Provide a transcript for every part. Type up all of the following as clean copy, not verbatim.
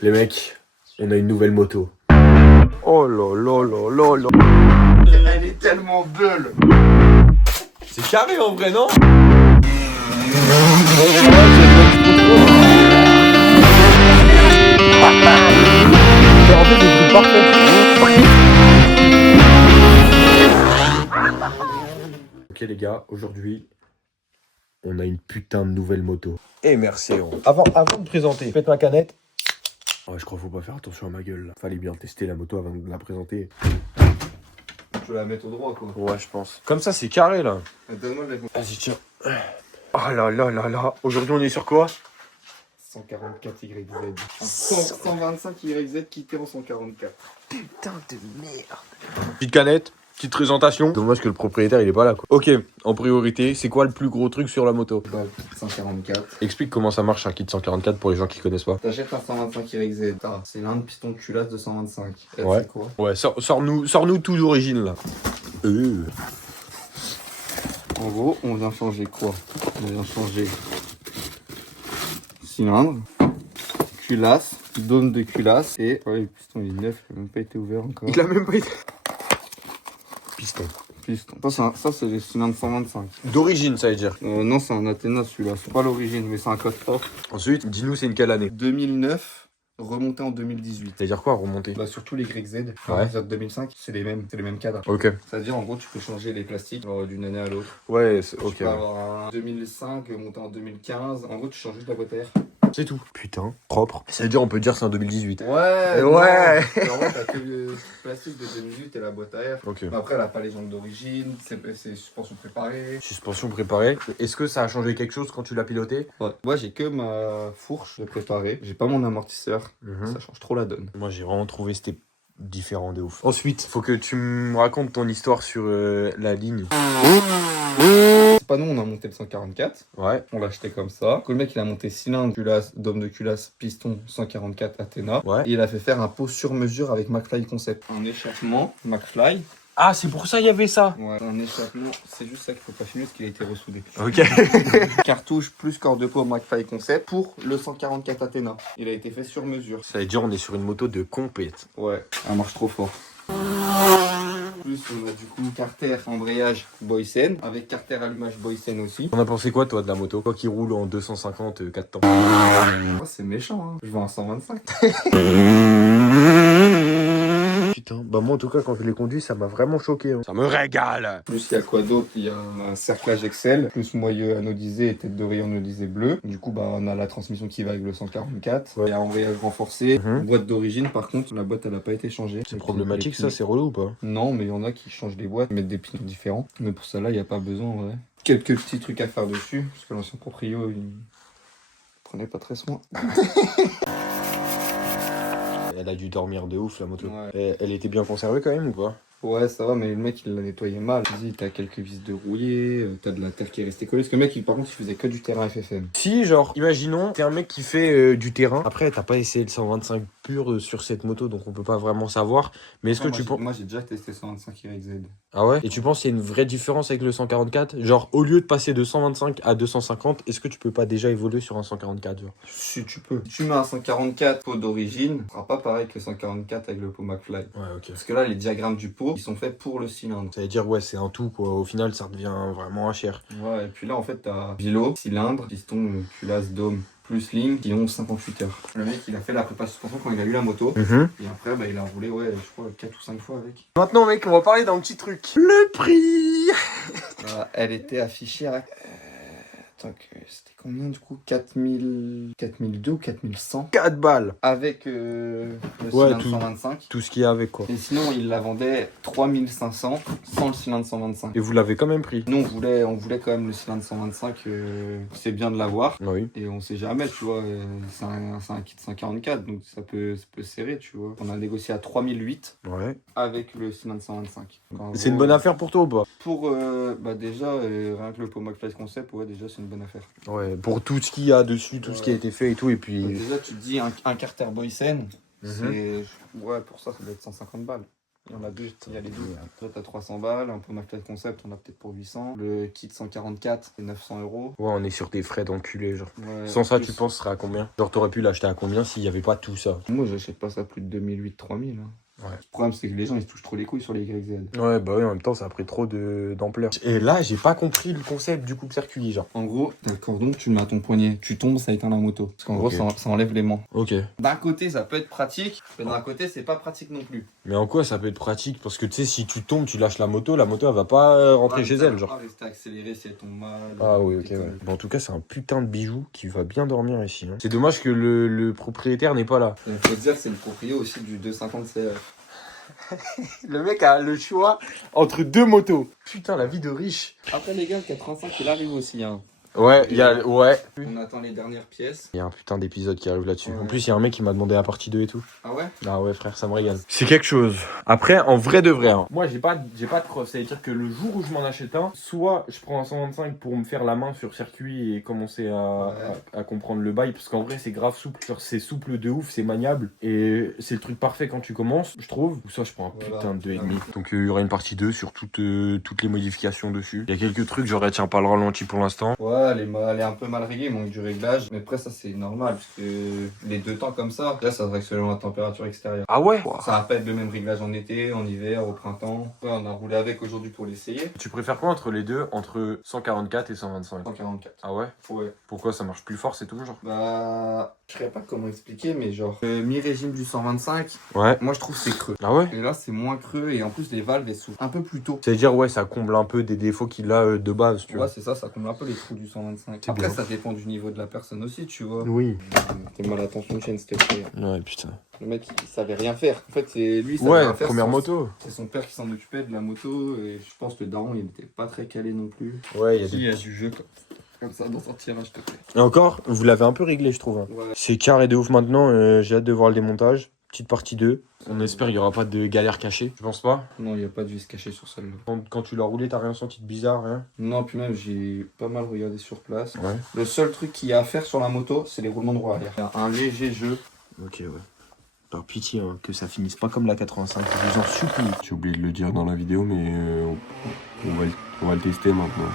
Les mecs, on a une nouvelle moto. Oh là là là là là. Elle est tellement belle. C'est carré en vrai, non? En fait, j'ai pris parfait. Ok les gars, aujourd'hui, on a une putain de nouvelle moto. Et merci. Avant de présenter, faites ma canette. Ouais, je crois qu'il faut pas faire attention à ma gueule là. Fallait bien tester la moto avant de la présenter. Tu vas la mettre au droit quoi. Ouais, je pense. Comme ça, c'est carré là. Donne-moi le Vas-y, tiens. Oh là là là là. Aujourd'hui, on est sur quoi? 144 YZ. 125 YZ quitté en 144. Putain de merde. Petite canette, petite présentation. Dommage que le propriétaire il est pas là quoi. Ok, en priorité, c'est quoi le plus gros truc sur la moto? Bah, 144. Explique comment ça marche un kit 144 pour les gens qui connaissent pas. T'achètes un 125 YZ. T'as cylindre, piston, culasse de 125. Elle Ouais. fait quoi? Ouais, sors-nous tout d'origine là. En gros, on vient changer quoi? On vient changer cylindre, culasse, dôme de culasse et... Ouais, le piston il est neuf, il n'a même pas été ouvert encore. Il a même pas été... Piston. Piston. Ça c'est les cylindres 125. D'origine, ça veut dire. Non, c'est un Athena celui-là. C'est pas l'origine, mais c'est un code off. Ensuite, dis-nous c'est une quelle année? 2009, remonté en 2018. Ça veut dire quoi remonter? Bah, surtout les YZ, Ouais. les autres 2005, c'est les mêmes cadres. Ok. C'est-à-dire, en gros, tu peux changer les plastiques d'une année à l'autre. Ouais, Tu ok. peux avoir un 2005 monté en 2015. En gros, tu changes juste la boîte à air. C'est tout. Putain, propre. Ça veut dire on peut dire c'est un 2018. Ouais. Ouais. Non. En vrai, t'as que le plastique de 2008 et la boîte à air. Ok. Mais après, elle a pas les jambes d'origine, c'est suspension préparée. Suspension préparée. Est-ce que ça a changé quelque chose quand tu l'as piloté? Ouais. Moi, j'ai que ma fourche de préparée. J'ai pas mon amortisseur. Ça change trop la donne. Moi j'ai vraiment trouvé c'était différent de ouf. Ensuite, faut que tu me racontes ton histoire sur la ligne. C'est pas nous, on a monté le 144. Ouais. On l'a acheté comme ça. Le mec, il a monté cylindre, culasse, dôme de culasse, piston 144 Athena. Ouais. Et il a fait faire un pot sur mesure avec McFly Concept. Un échappement McFly. Ah, c'est pour ça il y avait ça. Ouais, un échappement. C'est juste ça qu'il faut pas filmer parce qu'il a été ressoudé. Ok. Cartouche plus corps de peau McFly Concept pour le 144 Athena. Il a été fait sur mesure. Ça veut dire on est sur une moto de compète. Ouais, elle marche trop fort. Plus on a du coup carter embrayage Boysen avec carter allumage Boysen aussi. On a pensé quoi toi de la moto? Toi qui roule en 250 4 temps. Oh, c'est méchant hein. Je vais en 125. Putain, bah moi en tout cas quand je l'ai conduit ça m'a vraiment choqué. Ça me régale. Plus il y a quoi d'autre? Il y a un cerclage Excel, plus moyeu anodisé et tête d'oreiller anodisée bleue. Du coup bah on a la transmission qui va avec le 144. Ouais. Il y a embrayage renforcé. Mhm. Boîte d'origine par contre, la boîte elle a pas été changée. C'est problématique ça, c'est relou ou pas? Non mais il y en a qui changent les boîtes, mettent des pneus différents. Mais pour ça là il n'y a pas besoin ouais. Quelques petits trucs à faire dessus, parce que l'ancien proprio il prenait pas très soin. Elle a dû dormir de ouf la moto. Ouais. Elle était bien conservée quand même ou pas? Ouais, ça va, mais le mec il l'a nettoyé mal. Tu dis, t'as quelques vis de rouillé, t'as de la terre qui est restée collée. Parce que le mec, par contre, il faisait que du terrain FFM. Si, genre, imaginons, t'es un mec qui fait du terrain. Après, t'as pas essayé le 125 pur sur cette moto, donc on peut pas vraiment savoir. Mais est-ce que tu penses... Moi, j'ai déjà testé 125 YZ. Ah ouais? Et tu penses qu'il y a une vraie différence avec le 144? Genre, au lieu de passer de 125 à 250, est-ce que tu peux pas déjà évoluer sur un 144 genre? Si tu peux. Si tu mets un 144 pot d'origine, ce sera pas pareil que 144 avec le pot McFly. Ouais, ok. Parce que là, les diagrammes du pot, ils sont faits pour le cylindre. Ça veut dire, ouais, c'est un tout, quoi. Au final, ça devient vraiment cher. Ouais, et puis là, en fait, t'as vélo, cylindre, piston, culasse, dôme, plus ligne, qui ont 58 heures. Le mec, il a fait la prépa suspension quand il a eu la moto. Et après, bah, il a roulé, ouais, je crois, 4 ou 5 fois avec. Maintenant, mec, on va parler d'un petit truc. Le prix! Elle était affichée à... Attends, c'était combien du coup? 4002 ou 4100 4 balles. avec le Ouais, cylindre tout. 125. Tout ce qu'il y a avec, quoi. Et sinon, il la vendait 3500 sans le cylindre 125. Et vous l'avez quand même pris? Nous, on voulait quand même le cylindre 125. C'est bien de l'avoir. Oui. Et on sait jamais, tu vois. C'est un kit 144, donc ça peut serrer, tu vois. On a négocié à 3008 Ouais. avec le cylindre 125. C'est une bonne affaire pour toi ou pas? Pour, bah déjà, rien que le pot McFly Concept, ouais, déjà, c'est une bonne affaire. Ouais, pour tout ce qu'il y a dessus, tout ce qui a été fait et tout, et Bah, puis... déjà, tu te dis un Carter Boysen, Mhm. c'est. Ouais, pour ça, ça doit être 150 balles. Il y en a deux, il y a les deux. Toi, t'as 300 balles, un peu McFly Concept, on a peut-être pour 800. Le kit 144, c'est 900 €. Ouais, on est sur des frais d'enculé, genre. Ouais, Sans ça, plus- tu penses, ce serait à combien? Genre, t'aurais pu l'acheter à combien s'il y avait pas tout ça? Moi, j'achète pas ça plus de 2008-3000. Hein. Ouais. Le problème, c'est que les gens, ils se touchent trop les couilles sur les YZ. Ouais, bah oui, en même temps, ça a pris trop d'ampleur. Et là, j'ai pas compris le concept du coupe-circuit, genre. En gros, t'as le cordon, tu le mets à ton poignet. Tu tombes, ça éteint la moto. Parce qu'en Ok. gros, ça enlève l'aimant. Ok. D'un côté, ça peut être pratique, mais d'un côté, c'est pas pratique non plus. Mais en quoi ça peut être pratique? Parce que tu sais, si tu tombes, tu lâches la moto elle va pas rentrer chez elle, genre. pas rester accéléré si elle tombe mal. Ah oui, ok, ouais. Bon, en tout cas, c'est un putain de bijou qui va bien dormir ici. Hein. C'est dommage que le propriétaire n'est pas là. Il faut se dire que c'est le proprio aussi du 250 CF. Le mec a le choix entre deux motos. Putain, la vie de riche. Après, les gars, le 85, il arrive aussi. Hein. Ouais, il y a... Ouais. On attend les dernières pièces. Il y a un putain d'épisode qui arrive là-dessus. Ouais. En plus, il y a un mec qui m'a demandé la partie 2 et tout. Ah ouais? Ah ouais, frère, ça me régale. C'est quelque chose. Après, en vrai de vrai. Hein. Moi, j'ai pas de cross. Ça veut dire que le jour où je m'en achète un, soit je prends un 125 pour me faire la main sur circuit et commencer à comprendre le bail. Parce qu'en vrai, c'est grave souple. Genre, c'est souple de ouf, c'est maniable. Et c'est le truc parfait quand tu commences, je trouve. Ou soit je prends un putain de 2,5. Donc, il y aura une partie 2 sur toutes les modifications dessus. Il y a quelques trucs, je retiens pas le ralenti pour l'instant. Ouais, elle est un peu mal réglée, il manque du réglage. Mais après, ça, c'est normal. Parce que les deux temps comme ça, là, ça se règle selon la température extérieure. Ah ouais? Ça va pas être le même réglage en été, en hiver, au printemps. Ouais, on a roulé avec aujourd'hui pour l'essayer. Tu préfères quoi entre les deux? Entre 144 et 125? 144. Ah ouais? Ouais. Pourquoi ça marche plus fort, c'est tout, genre? Bah, je sais pas comment expliquer, mais genre, mi-régime du 125, Ouais. moi je trouve c'est creux. Ah ouais? Et là, c'est moins creux et en plus, les valves elles s'ouvrent un peu plus tôt. C'est-à-dire, ouais, ça comble un peu des défauts qu'il a de base, tu Ouais, vois. c'est ça, ça comble un peu les trous du 125. C'est Après, bien. ça dépend du niveau de la personne aussi, tu vois. Oui. T'es mal à ton chaîne, s'il te plaît. Ouais, putain. Le mec, il savait rien faire. En fait, c'est lui, il savait Ouais, rien faire. première c'est- moto. C'est son père qui s'en occupait de la moto et je pense que le daron, il était pas très calé non plus. Ouais, il y a Il des... y a du jeu comme ça dans son tirage, s'il te plaît. Et encore, vous l'avez un peu réglé, je trouve. Hein. Ouais. C'est carré de ouf maintenant, j'ai hâte de voir le démontage. Petite partie 2. On espère qu'il n'y aura pas de galère cachée. Tu penses pas? Non, il n'y a pas de vis cachée sur celle-là. Quand tu l'as roulé, t'as rien senti de bizarre, rien? Non, puis même, j'ai pas mal regardé sur place. Ouais. Le seul truc qu'il y a à faire sur la moto, c'est les roulements de roue arrière. Il y a un léger jeu. Ok, ouais. Par pitié, hein, que ça finisse pas comme la 85, je vous en supplie. J'ai oublié de le dire dans la vidéo, mais on va le tester maintenant.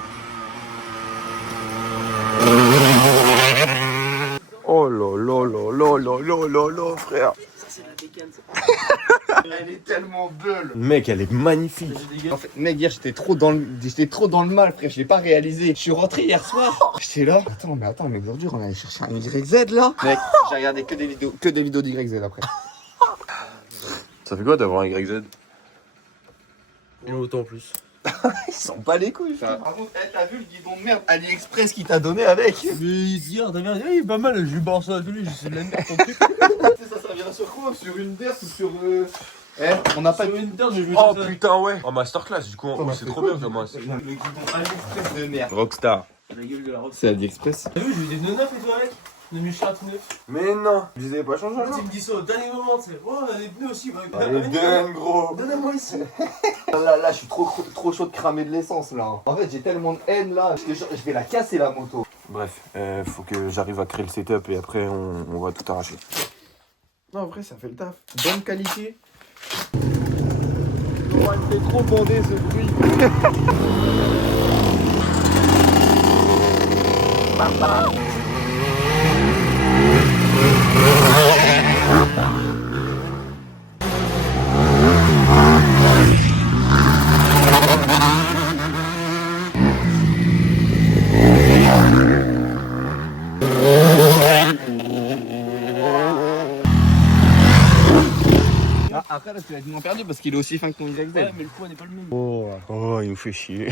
Oh là là là là là là là là, frère. Ça, c'est la bécane, ça. Elle est tellement belle. Mec, elle est magnifique. En fait, mec, hier, j'étais trop dans le mal, frère. Je l'ai pas réalisé. Je suis rentré hier soir. J'étais là. Attends, mais aujourd'hui, on allait chercher un YZ là. Mec, j'ai regardé que des vidéos d'YZ après. Ça fait quoi d'avoir un YZ? Et autant plus. Ils s'en bat les couilles, frère. Par contre, t'as vu le guidon de merde AliExpress qui t'a donné avec? Mais hier, t'as bien dit, oui, pas mal, je lui balance ça à télé, j'essaie de la mettre ton truc. Ça servira sur quoi? Sur une berce ou sur. On n'a pas Sur une terre, je vais Oh ça. putain, ouais. En masterclass, du coup, bah, c'est c'est trop cool. bien, Thomas. Le guidon AliExpress de merde. Rockstar. La gueule de la robe. C'est AliExpress. T'as vu, j'ai eu des 9 et toi, mec 2009. Mais non, vous avez pas changé En fait, il me dit ça au dernier moment, tu sais. Oh, on a des pneus aussi, ouais. gros. Donne-moi ici. Là, je suis trop chaud de cramer de l'essence là. En fait, j'ai tellement de haine là. Je vais la casser la moto. Bref, faut que j'arrive à créer le setup et après on va tout arracher. Non, en vrai, ça fait le taf. Bonne qualité. Oh, elle fait trop bander ce bruit. Après, là, tu l'as moins perdu parce qu'il est aussi fin que ton YZ. Ouais, mais le poids n'est pas le même. Oh, il nous fait chier.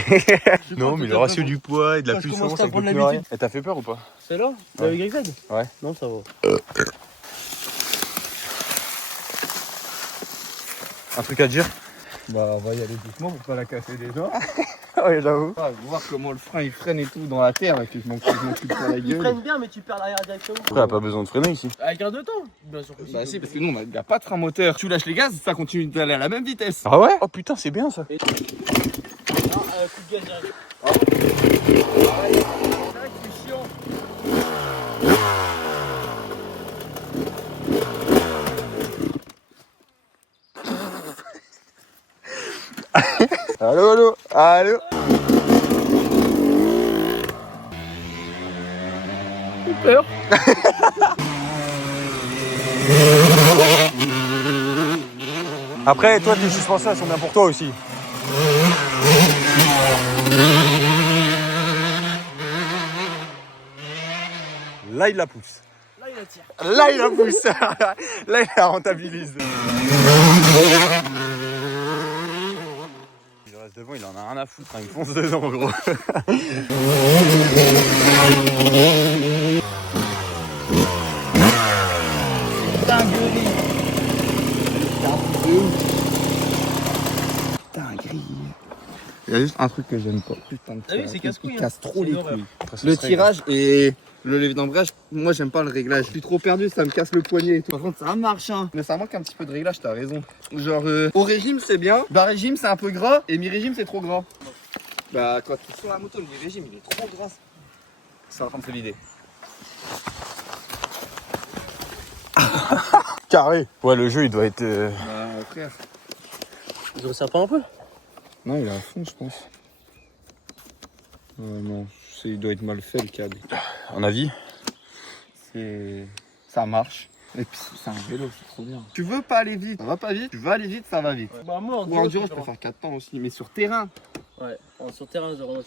Je Non, crois mais que le t'as ratio pas- du poids et de la Ouais, je puissance commence à avec prendre le pneu arrière. l'habitude. Et t'as fait peur ou pas? Celle-là Ouais. La YZ Ouais. Non, ça va. Un truc à dire? Bah, on va y aller doucement pour pas la casser déjà. Ouais, j'avoue. Ah, voir comment le frein il freine et tout dans la terre et que je m'occupe pas la Il gueule. freine bien, mais tu perds l'arrière directement. Après, y a pas besoin de freiner ici. Avec un deux temps Bien sûr que Bah si, parce que nous, il n'y a pas de frein moteur. Tu lâches les gaz, ça continue d'aller à la même vitesse. Ah ouais? Oh putain, c'est bien ça. Ah, coup de gaz direct. C'est chiant. Allô, allô, allô. J'ai peur. Après, toi, tes suspensions, elles sont bien pour toi aussi. Là, il la pousse. Là, il attire. Là, il la pousse. Là, il la rentabilise. Il reste devant, il en a rien à foutre. Il fonce dedans, gros. Il y a juste un truc que j'aime pas. Putain de Ah oui, c'est casse-couille. Il casse trop les une horreur. couilles. Le tirage et le levier d'embrayage, moi j'aime pas le réglage. Je suis trop perdu, ça me casse le poignet et tout. Par contre, ça marche, hein. Mais ça manque un petit peu de réglage, t'as raison. Genre, au régime c'est bien, bas régime c'est un peu gras et mi-régime c'est trop gras. Bah, quand tu es sur la moto, le mi-régime il est trop gras. C'est en train de se vider. Carré. Ouais, le jeu, il doit être... Bah, frère. Il resserre pas un peu? Non, il est à fond, je pense. Non, il doit être mal fait le câble. En avis? Ça marche. Et puis c'est un vélo, c'est trop bien. Tu veux pas aller vite, ça va pas vite. Tu veux aller vite, ça va vite. Ouais. Bah, moi, Ou enduro, je peux faire 4 temps aussi, mais sur terrain. Ouais, sur terrain, je remonte.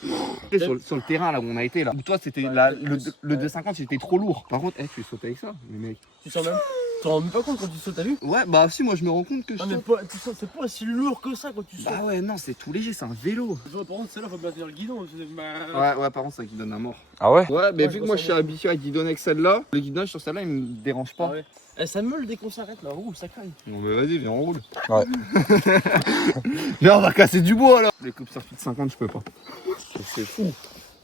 Sur le terrain là où on a été là. Où toi c'était le 250 c'était trop lourd. Par contre, tu sautes avec ça, mais mec. Tu sens même. Tu te rends même pas compte quand tu sautes, t'as vu? Ouais, bah si, moi je me rends compte que je Ah, mais saute. pas, c'est pas si lourd que ça quand tu sautes. Bah ouais, non, c'est tout léger, c'est un vélo. Je vois, par contre, celle-là, faut bien tenir le guidon. Ouais, par contre, ça qui donne la mort. Ah ouais? Ouais, mais Ouais, vu je que moi je suis ressens habitué à guidonner avec celle-là, le guidonnage sur celle-là il me dérange pas. Ah ouais. Eh, ça meule dès qu'on s'arrête là, roule, ça craille. Bon, mais vas-y, viens, on roule. Ouais. Viens, on va casser du bois là. Les coupes circuit de 50, je peux pas. C'est fou.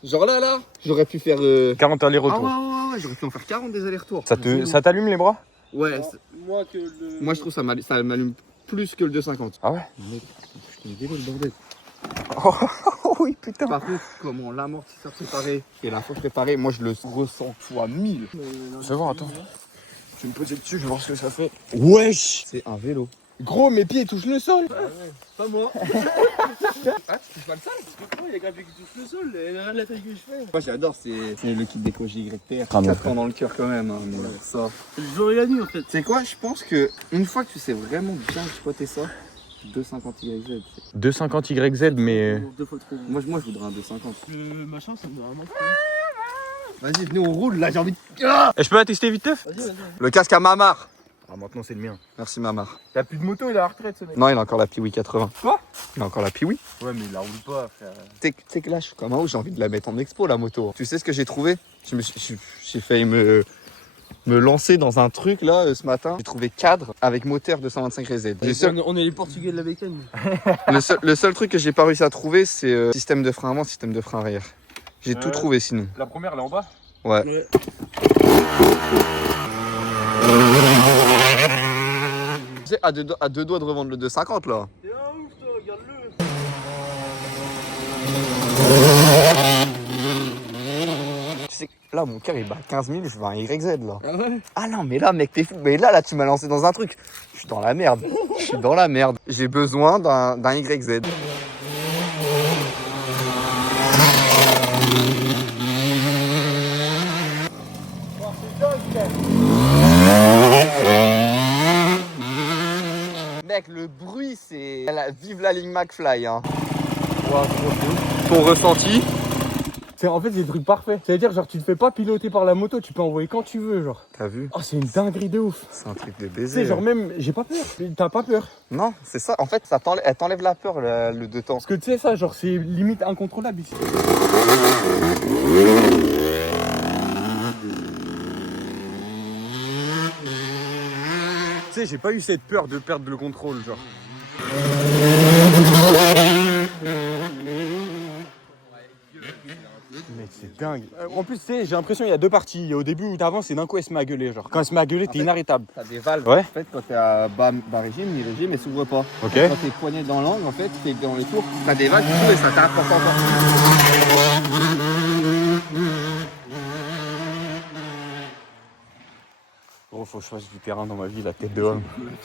Genre là, j'aurais pu faire. 40 Ah allers-retours. ouais, j'aurais pu en faire 40 des allers-retours. Ça t'allume les bras? Ouais, Moi, que le. moi je trouve ça m'allume plus que le 250. Ah ouais? Mec, je me déroule le bordel. Oh oui, putain. Par contre, comment l'amortisseur préparé et la force préparée, moi je le ressens fois 1000. Fais voir, attends. Je vais me poser dessus, je vais voir ce que ça fait. Wesh! C'est un vélo. Gros, mes pieds touchent le sol. Pas moi. Ah, tu touches pas le sol? Il y a qu'un pied qui touche le sol, et rien de la taille que je fais. Moi j'adore, c'est le kit déco JYTR. Ah, mon 4 frère. ans dans le cœur quand même, hein, mais ça. C'est le jour et la nuit en fait. C'est quoi? Je pense que une fois que tu sais vraiment bien exploiter ça, 250 YZ. 250 YZ, mais... 2 fois trop. Moi je voudrais un 250. Le machin, ça me donne vraiment trop. Vas-y, venez, on roule, là j'ai envie de. Et je peux la tester vite, teuf? Vas-y. Le casque à Mamar. Ah, maintenant c'est le mien. Merci Mamar. Il a plus de moto, il est à la retraite, ce mec. Non, il a encore la Piwi 80. Quoi? Il a encore la Piwi. Ouais, mais il la roule pas, frère. Tu sais que là, je suis comme un ouf, j'ai envie de la mettre en expo, la moto. Tu sais ce que j'ai trouvé? J'ai failli me lancer dans un truc là ce matin. J'ai trouvé cadre avec moteur 225 RZ. On est les Portugais de la bécane. Le seul truc que j'ai pas réussi à trouver, c'est système de frein avant, système de frein arrière. J'ai tout trouvé sinon. La première, elle est en bas? Ouais. Ouais. Tu sais, à deux doigts de revendre le 250 là. T'es un ouf toi, regarde-le. Tu sais, là mon cœur il bat 15 000, je veux un YZ là. Ah ouais? Ah non, mais là, mec, t'es fou. Mais là, tu m'as lancé dans un truc. Je suis dans la merde. Je suis dans la merde. J'ai besoin d'un YZ. Mec, le bruit, c'est... Vive la ligne McFly, hein. Ton ressenti? En fait, c'est le truc parfait. C'est-à-dire, genre, tu te fais pas piloter par la moto, tu peux envoyer quand tu veux, genre. T'as vu? Oh, c'est une dinguerie de ouf. C'est un truc de Tu baiser. sais, genre, même, j'ai pas peur. T'as pas peur. Non, c'est ça. En fait, elle t'enlève la peur, le deux temps. Parce que tu sais, ça, genre, c'est limite incontrôlable ici. Tu sais, j'ai pas eu cette peur de perdre le contrôle, genre. Mec, c'est dingue. En plus, tu sais, j'ai l'impression qu'il y a deux parties. Il y a au début où t'avances et d'un coup, elle se met à gueuler, genre. Quand elle se met à gueuler, t'es inarrêtable. T'as des valves. Ouais. En fait, quand t'es à bas régime, mi-régime, elle s'ouvre pas. Ok. Quand t'es poigné dans l'angle, en fait, t'es dans le tour, t'as des valves qui s'ouvrent et ça t'apporte encore. Gros, faut que je fasse du terrain dans ma vie, la tête de homme.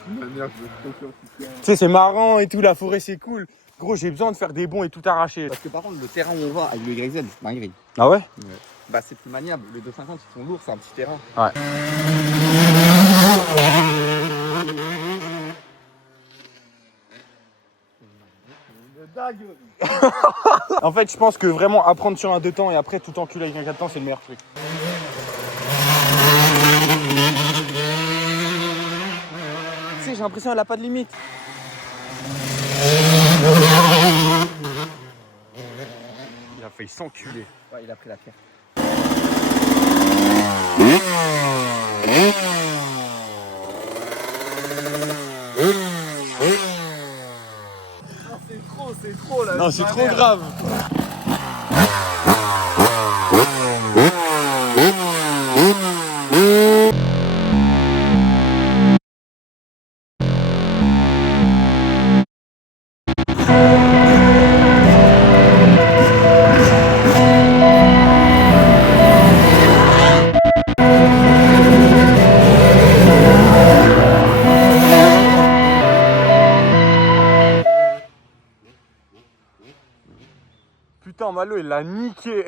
Ma mère, je veux trop faire du terrain. Tu sais, c'est marrant et tout, la forêt c'est cool. Gros, j'ai besoin de faire des bonds et tout arracher. Parce que par contre, le terrain où on va avec le Grisel, c'est pas un gris. Ah ouais? Bah, c'est plus maniable. Les 250 ils sont lourds, c'est un petit terrain. Ouais. En fait, je pense que vraiment apprendre sur un 2 temps et après tout enculer avec un 4 temps, c'est le meilleur truc. Tu sais, j'ai l'impression qu'elle a pas de limite. Il a failli s'enculer. Ouais, il a pris la pierre. C'est trop là. Non, c'est trop grave. Putain, Malo, il l'a niqué.